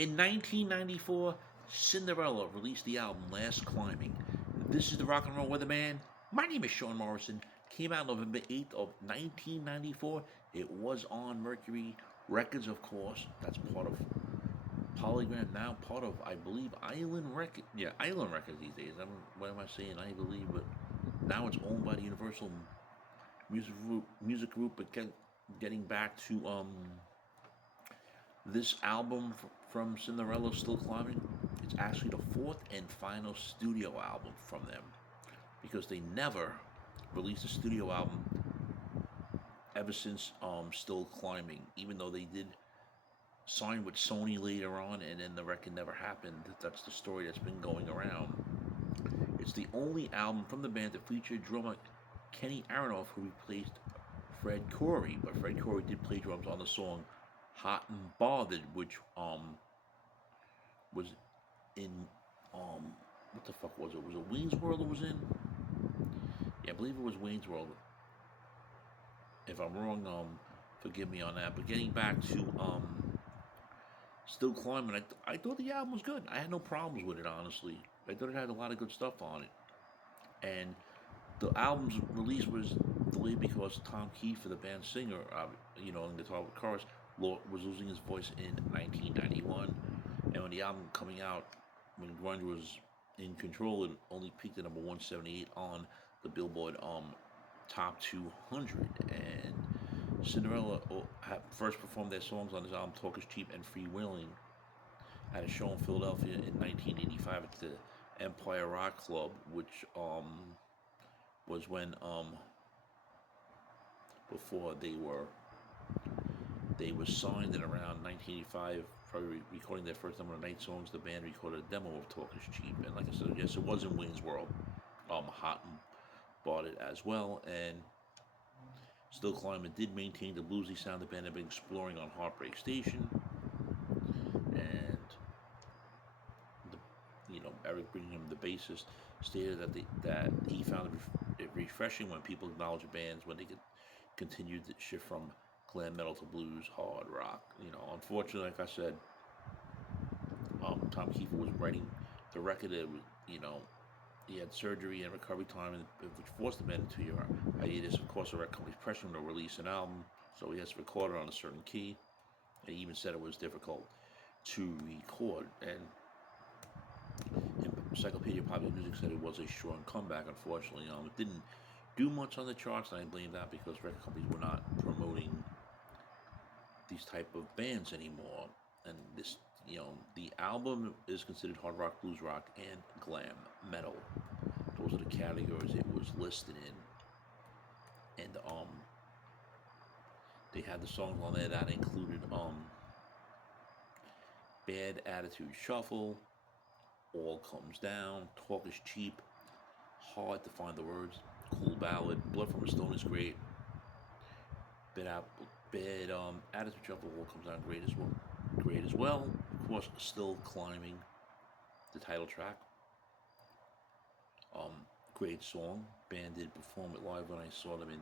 In 1994, Cinderella released the album Last Climbing. This is the Rock and Roll Weatherman. My name is Sean Morrison. Came out November 8th of 1994. It was on Mercury Records, of course. That's part of Polygram, now part of, I believe, Island Records. Yeah, Island Records these days. What am I saying? I believe, but now it's owned by the Universal Music Group. But getting back to this album from Cinderella, Still Climbing, it's actually the fourth and final studio album from them because they never released a studio album ever since Still Climbing, even though they did sign with Sony later on and then the record never happened. That's the story that's been going around. It's the only album from the band that featured drummer Kenny Aronoff, who replaced Fred Coury, but Fred Coury did play drums on the song Hot and Bothered, which was in what the fuck was it? Was it Wayne's World it was in? Yeah, I believe it was Wayne's World. If I'm wrong, forgive me on that. But getting back to Still Climbing, I thought the album was good. I had no problems with it, honestly. I thought it had a lot of good stuff on it. And the album's release was delayed because Tom Kiefer, the band singer, and guitar chorus, was losing his voice in 1991. And when the album coming out, when grunge was in control, it only peaked at number 178 on the Billboard Top 200. And Cinderella first performed their songs on this album, Talk is Cheap and Freewheeling, at a show in Philadelphia in 1985 at the Empire Rock Club, which was when before they were signed in around 1985, probably recording their first number of night songs. The band recorded a demo of Talk is Cheap, and like I said, yes, it was in Wayne's World. Hot and bought it as well, and Still Climbing did maintain the bluesy sound the band had been exploring on Heartbreak Station, and Eric Bingham, the bassist, stated that he found it refreshing when people acknowledge bands when they could continue to shift from glam metal to blues, hard rock. Unfortunately, like I said, Tom Kiefer was writing the record. He had surgery and recovery time, which forced the band into a hiatus. Of course, the record company's pressured him to release an album, so he has to record it on a certain key. And he even said it was difficult to record. And Encyclopedia of Popular Music said it was a strong comeback. Unfortunately, it didn't do much on the charts, and I blame that because record companies were not promoting these type of bands anymore. And the album is considered hard rock, blues rock, and glam metal. Those are the categories it was listed in. And they had the songs on there that included Bad Attitude Shuffle, All Comes Down, Talk is Cheap, Hard to Find the Words, Cool Ballad, Blood from a Stone is great, Bad Attitude Shuffle, All Comes Down, great as well. Of course, Still Climbing, the title track. Great song. Band did perform it live when I saw them in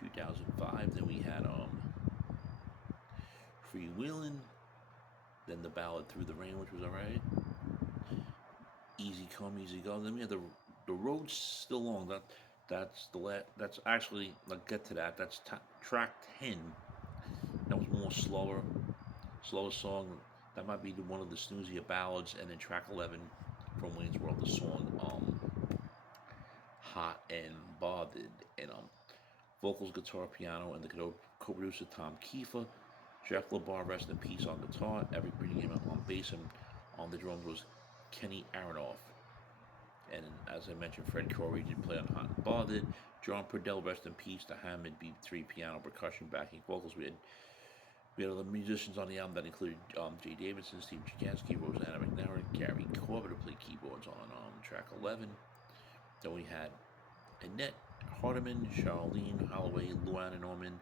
2005. Then we had Freewheeling, then the ballad Through the Rain, which was alright. Easy Come, Easy Go. Then we had the Road's Still Long. That's actually, I'll get to that. That's track 10. That was more slower song. That might be one of the snoozier ballads. And then track 11 from Wayne's World, the song Hot and Bothered. And vocals, guitar, piano, and the co-producer Tom Kiefer. Jeff LaBar, rest in peace, on guitar. Eric Bingham on bass, and on the drums was Kenny Aronoff. And as I mentioned, Fred Coury did play on Hot and Bothered. John Purdell, rest in peace, the Hammond B3 piano, percussion, backing vocals. We had other musicians on the album that included Jay Davidson, Steve Chikansky, Rosanna McNair, and Gary Corbett, who played keyboards on track 11. Then we had Annette Hardiman, Charlene Holloway, Luana Norman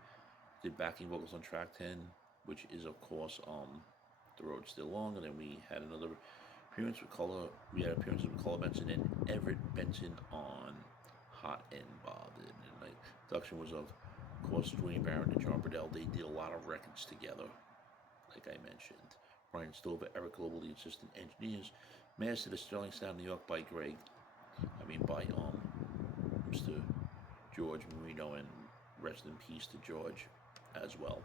did backing vocals on track 10, which is, of course, The Road's Still Long. And then we had another appearance with appearances with Carla Benson and Everett Benson on Hot and Bothered. And the production was of course Dwayne Barrett and John Purdell. They did a lot of records together, like I mentioned. Brian Stover, Eric Global, the assistant engineers. Master to Sterling Sound, New York by Mr. George Marino, and rest in peace to George as well.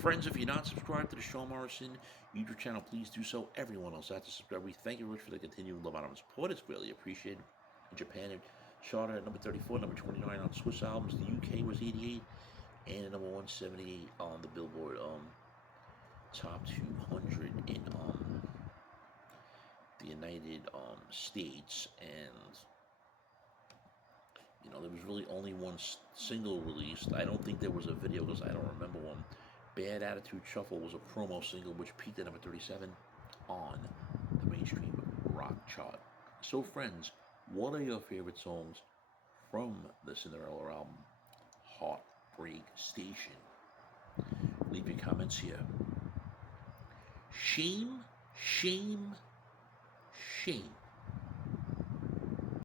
Friends, if you're not subscribed to the show, Morrison YouTube channel, please do so. Everyone else has to subscribe. We thank you very much for the continued love and support. It's greatly appreciated. In Japan, it charted at number 34, number 29 on Swiss albums. The UK was 88, and at number 178 on the Billboard Top 200 in the United States. And there was really only one single released. I don't think there was a video because I don't remember one. Bad Attitude Shuffle was a promo single which peaked at number 37 on the mainstream rock chart. So, friends, what are your favorite songs from the Cinderella album, Heartbreak Station? Leave your comments here. Shame, shame, shame.